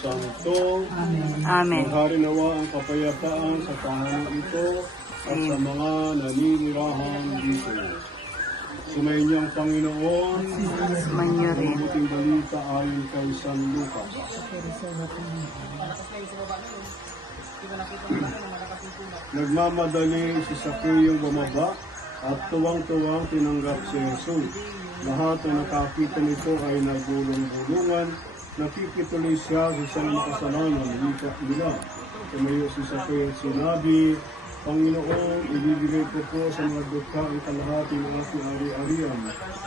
Santo. Amen. Maghari nawa ang kapayapaan sa tahanan ito at sa mga naninirahan dito. Sumayin niyo ang Panginoon. Sumayin niyo rin. Mabuting balita ayon kay San Lucas. Nagmamadali si Sakuyong bumaba at tuwang-tuwang tinanggap si Jesus. Lahat na nakakita nito ay nagulong-bulungan. Nakikituloy siya sa isang makasalanan. Hika nila. Tumayo si Sakuyong sinabi, Panginoon, ibibigay ko po sa mga dukha ang kalahati ng aking ari-arian.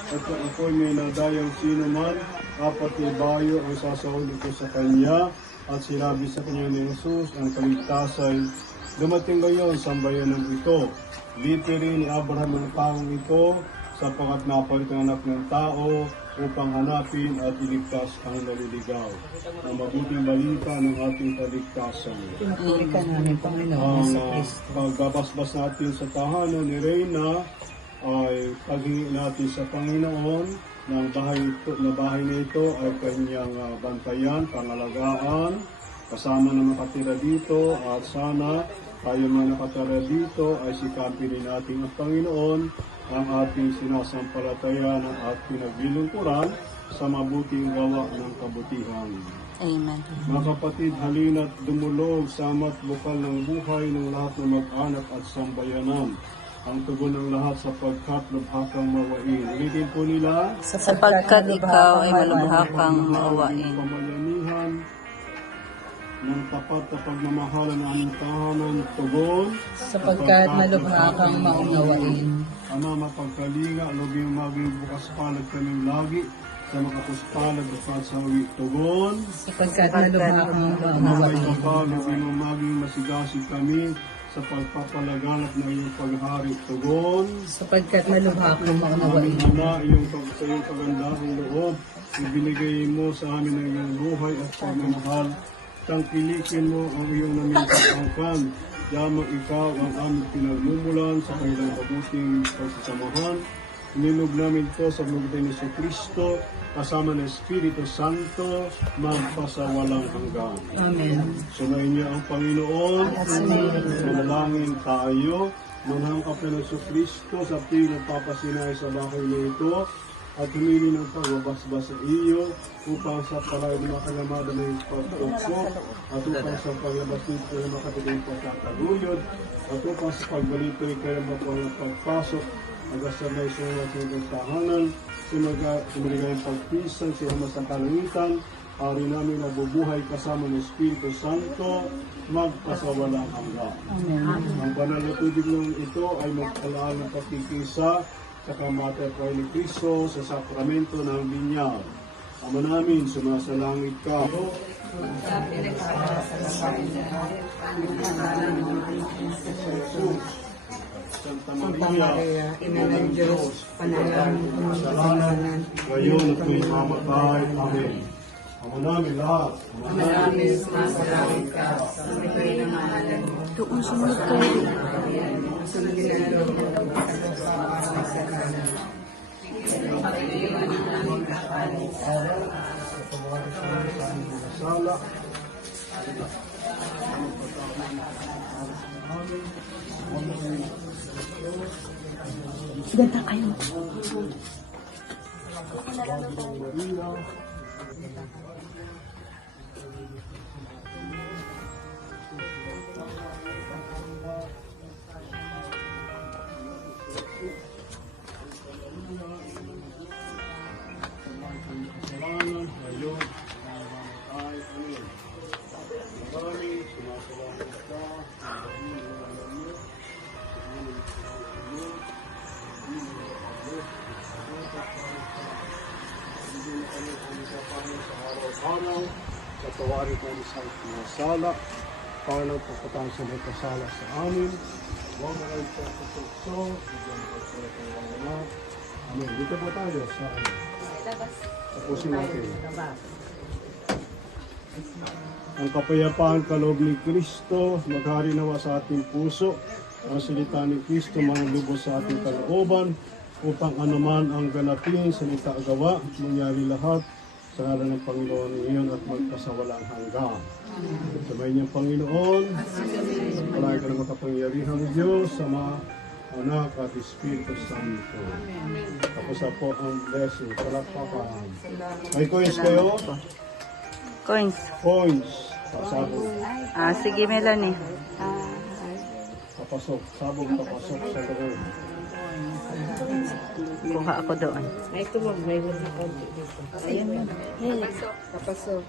At kung ako'y may nadayang sino man, 4 bayo ang sasahod ko sa kanya. At sinabi sa kanya ni Jesus, ang kaligtasan, dumating ngayon sa bayanan ito. Literi ni Abraham ang taong ito, sapagkat napalit ang anak ng tao upang hanapin at iligtas ang naliligaw. Ang mabuting balita ng ating kaligtasan. Pinupuri ka namin, Panginoon Ang sa Kristo. pagbabasbas natin sa tahanan ni Reyna ay paghingi natin sa Panginoon ng bahay na ito ay kanyang bantayan, pangalagaan, kasama na makatira dito at sana tayo mga nakatira dito ay sikapin din natin ang Panginoon ang ating sinasampalataya ng ating naglilingkuran sa mabuting gawa ng kabutihan. Amen. Mga kapatid, halina't dumulog sa ama't bukal ng buhay ng lahat ng mag-anak at sambayanan. Ang tugon ng lahat sapagkat lubhakang mawain. Ulitin po nila. Sapagkat ikaw ay malubhakang maawain. Pamayanihan ng tapat na pagmamahalan ng aming tahanan, tugon. Sapagkat malubha kang maunawain. Ama, mapagkalinga, lubing maging bukas palad kaming lagi sa makapuspalag at sa uwi, tugon. Sapagkat malubha kang May maunawain. kapal, lubing maging masigasig kami sa pagpapalaganap ng iyong paghari, tugon. Sapagkat malubha kang maunawain. Aming Ama, sa iyong kagandahang loob, ibinigay mo sa amin ang iyong buhay at pagmamahal. Tangkilikin mo ang iyong namintangkan. Yamang ikaw ang aming pinagmumulan sa kanilang mabuting pagsasamahan. Inilog namin ito sa mabuting ni Kristo, kasama ng Espiritu Santo, magpasawalang hanggan. Amen. Sunayin niyo ang Panginoon, manalangin tayo, manangkap na ng Kristo sa piling nagpapasinay sa bahay na ito, at humili ng pagbabasbas sa iyo upang sa palay ng makalamada ng pagtukso at upang sa paglabas nito ng makatiting pagkakaguyod at upang sa pagbalito ay kaya mapang pagpasok hanggang sa may sunod ng tahanan sumaligayang pagpisan sa ama sa kalangitan. Hari namin nabubuhay kasama ng Espiritu Santo magpasawalang hanggan. Ang banal na tubig ng ito ay magpalaan ng pagkikisa sa kamatay at ni Kristo sa sakramento ng binyag. Ama namin, sumasalangit ka. Santa Maria, Ina ng Diyos, panalangin mo sa kasalanan, ngayon at may mamatay. Amen. Ama namin lahat. Ama namin, sumasalangit ka sa mga ng mahalan mo. Doon sumunod kayo. sala. Ganda kayo. Kasalanan, ngayon, ay amen. Maraming sumasalamat ka. Araw-araw sa tawarin ng isang masala para ng pagkatang sa may kasala sa amin. Huwag na rin po sa tukso, bigyan po sa mga. Amen. Dito po tayo sa tapusin natin. Ang kapayapaan kaloob ni Kristo, maghari nawa sa ating puso. Ang salita ni Kristo manglubos sa ating kalooban upang anuman ang ganapin sa nitagawa, mangyari lahat sa ngalan ng Panginoon ngayon at magkasawalang hanggan. Sabay niyo, Panginoon, palagi ka na makapangyarihan ng Diyos, Ama, Anak at Espiritu Santo. Tapos na po ang blessing. Palakpakan. May coins kayo? Coins. Coins. Pasabog. Sige, Melanie. Papasok. Sabog papasok sa loob. Kuha ako doon. Ito mo, may wala konti dito. Kapasok.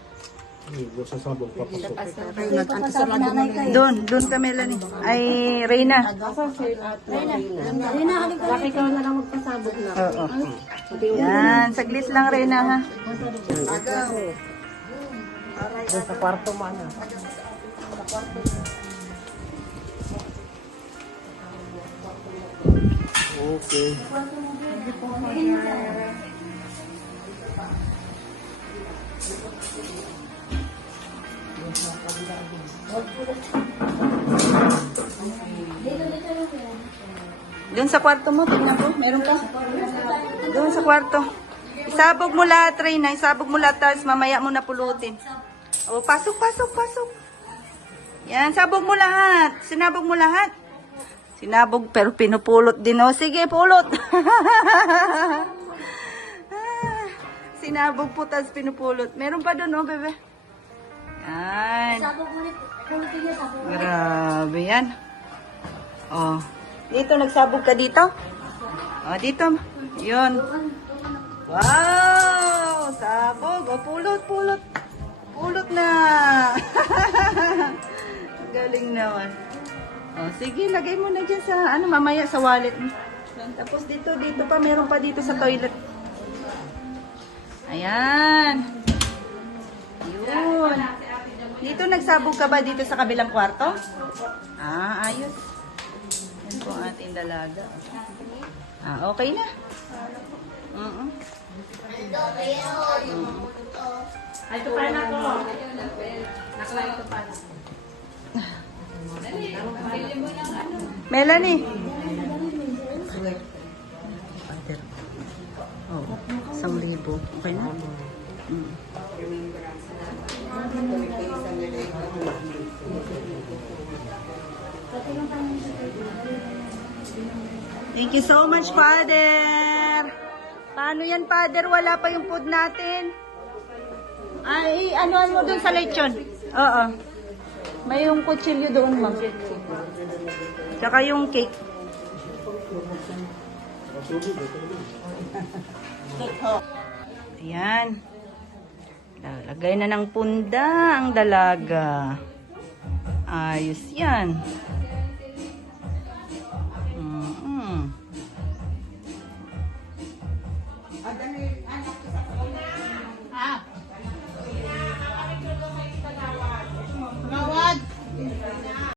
Sa sabog papasok. Doon ka, Melanie. Ay, Reyna. Bakit ka na lang magpasabot na? Oo. Yan, saglit lang, Reyna, ha? Sa kwarto mo na. Okay. Doon sa kwarto mo, tingnan ko. Meron pa. Doon sa kwarto. Isabog mo lahat, Reyna. Isabog mo lahat, tapos mamaya mo na pulutin. O, pasok. Yan, sabog mo lahat. Sinabog mo lahat. Sinabog, pero pinupulot din. O, sige, pulot. Sinabog po, tapos pinupulot. Meron pa doon, o, bebe. Yan. Grabe yan. O, dito, nagsabog ka dito? O, dito. Yun. Wow! Sabog. O, pulot. Pulot na. Galing naman. O, sige, lagay mo na dyan sa, mamaya sa wallet mo. Tapos dito pa, meron pa dito sa toilet. Ayan. Yun. Dito, nagsabog ka ba dito sa kabilang kwarto? Ayos. Yan po ang ating dalaga. Okay na. Ay, ito pa na to. Nakla ito pa na. Melanie. Oh, 1,000. Okay na? Thank you so much, Father. Paano yan, Father? Wala pa yung food natin. Ay, ano mo doon sa lechon? Oo. May yung kutsilyo doon, ma'am. Tsaka yung cake. Ayan. Lalagay na ng punda ang dalaga. Ayos yan.